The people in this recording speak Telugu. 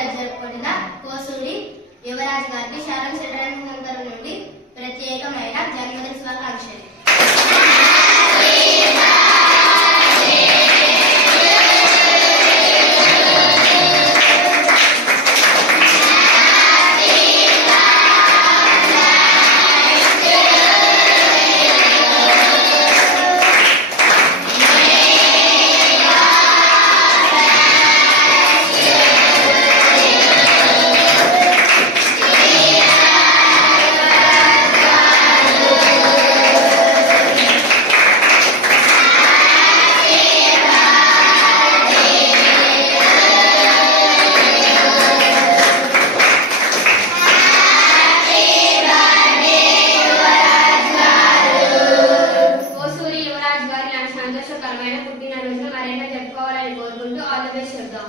ఈరోజు జరుపుకుంటున్న కోసూరి యువరాజ్ గారికి శారం శరణ్ నుండి ప్రత్యేకమైన జన్మదిన శుభాకాంక్షలు. సంతోషకరమైన పుట్టినరోజును మరెన్నో జరుపుకోవాలని కోరుకుంటూ ఆల్ ది బెస్ట్ చెప్తాం.